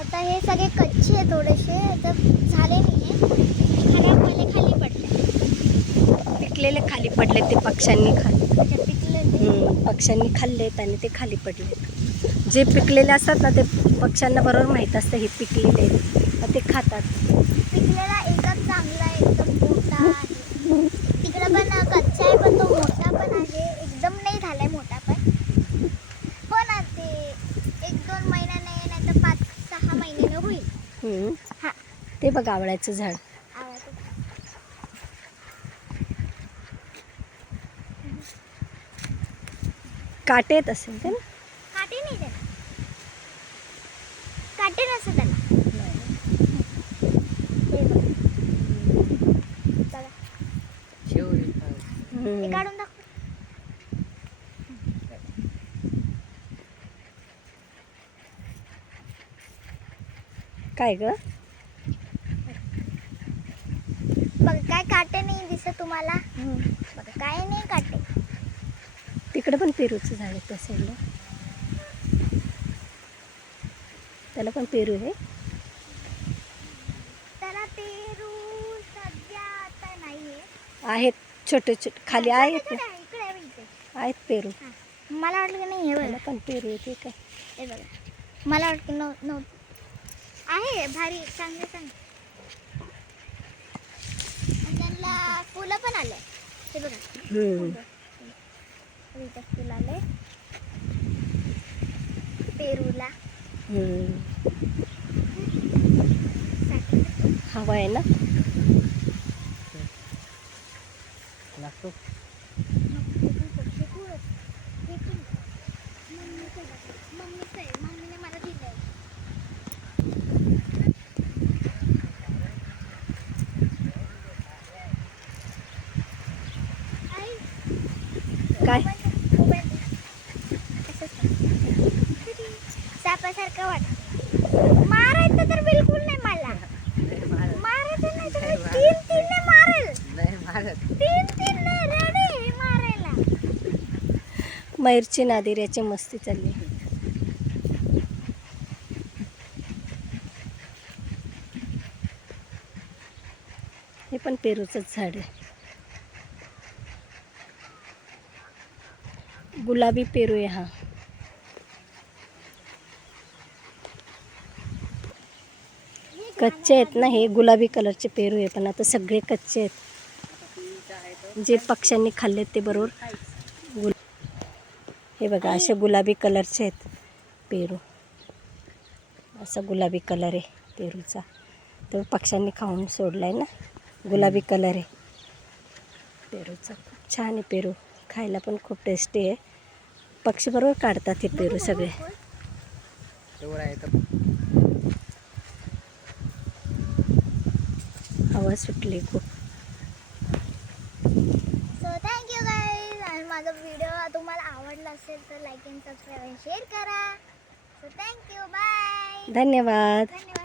कच्चे आहे थोडेसे तर झाले नाही आहे खाली पडले. पिकलेले खाली पडले ते पक्ष्यांनी खाल्ले पिकले पक्ष्यांनी खाल्लेत आणि ते खाली पडलेत जे पिकलेले असतात ना ते पक्ष्यांना बरोबर माहीत असतं हे पिकलेले ते खातात. पिकलेला एकच चांगला एकदम मोठा आहे तिकडे पण कच्चा आहे पण तो मोठा पण आहे एकदम नाही झालाय मोठा पण हो ना ते एक दोन महिन्याने नाही तर पाच सहा महिन्याने होईल हम्म. हा ते बघ आवळ्याचं झाड येतो. काटे येत असेल ते ना काटे नाही त्याला काटे नसतं त्याला हे बघ. बघा. हम्म. काढून दाखव काय ग? बघ काय काटे नाही दिसत तुम्हाला? बघा काय नाही काटे. तिकडे पण पेरूचं झाड आहे त्या साईडला त्याला पण पेरू आहे. त्याला पेरू सध्या आता नाहीये. आहेत छोटे छोटे खाली आहेत इकडे ना. आहे, इकडे आहे इथे. आहेत पेरू. हा. मला वाटलं की नाही हे त्याला पण पेरू येते काय हे बघा. मला वाटतं की नव्ह नव्हतं आहे भारी चांगले चांगले. त्यांना फुलं पण आले. हे बघा. हम्म. फुलं. आले. पेरूला. हवा आहे ना? नको, ते पण पक्षी खूप आहेत. हे पण मम्मीचं आहे बघा. मम्मीचं आहे मम्मीने मला दिलंय आई काय? सापासारखं वाट. मारायचं तर बिलकुल नाही मला. मारायचं नाही तर तीन तीन ने मारेल. तीन तीन ने रेडी मारायला. मयूरची नादिऱ्याची मस्ती चालली. हे पण पेरूचंच झाड आहे. गुलाबी पेरू आहे हा. कच्चे आहेत ना हे गुलाबी कलरचे पेरू आहे पण आता सगळे कच्चे आहेत. जे पक्ष्यांनी खाल्ले ते बरोबर गुल हे बघा असे गुलाबी कलरचे आहेत पेरू. असा गुलाबी कलर आहे पेरूचा. तो पक्ष्यांनी खाऊन सोडला आहे ना. गुलाबी कलर आहे पेरूचा. खूप छान आहे पेरू. खायला पण खूप टेस्टी आहे. पक्षी बरोबर काढतात हे पेरू सगळे. हवा सुटली खूप. सो थँक्यू गाईज आणि माझा व्हिडिओ तुम्हाला आवडला असेल तर लाईक अँड सबस्क्राईब शेअर करा. सो थँक्यू बाय धन्यवाद. धन्यवाद.